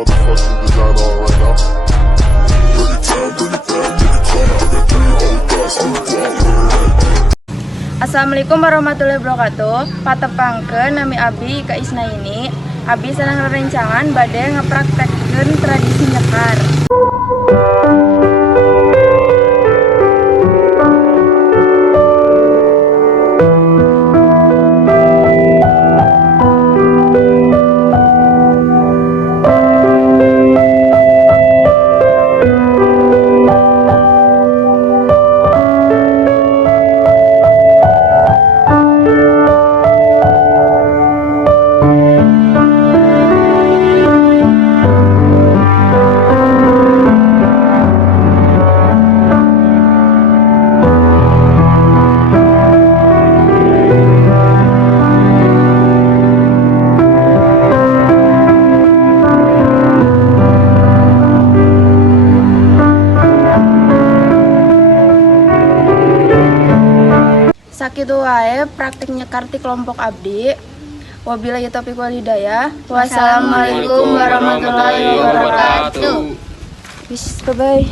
motherfucking designer on right now. Bring it down, bring it down, bring it down. I got three old guys, I'm Assalamualaikum warahmatullahi wabarakatuh. Patepangkeun nami Abi ka Isna ini. Abi senang rerencangan bade ngapraktekkeun tradisi nyekar. Sakitu wae praktik nyekar ti kelompok abdi. Wabillahi taufiq wal hidayah. Wassalamualaikum warahmatullahi wabarakatuh. Bye bye.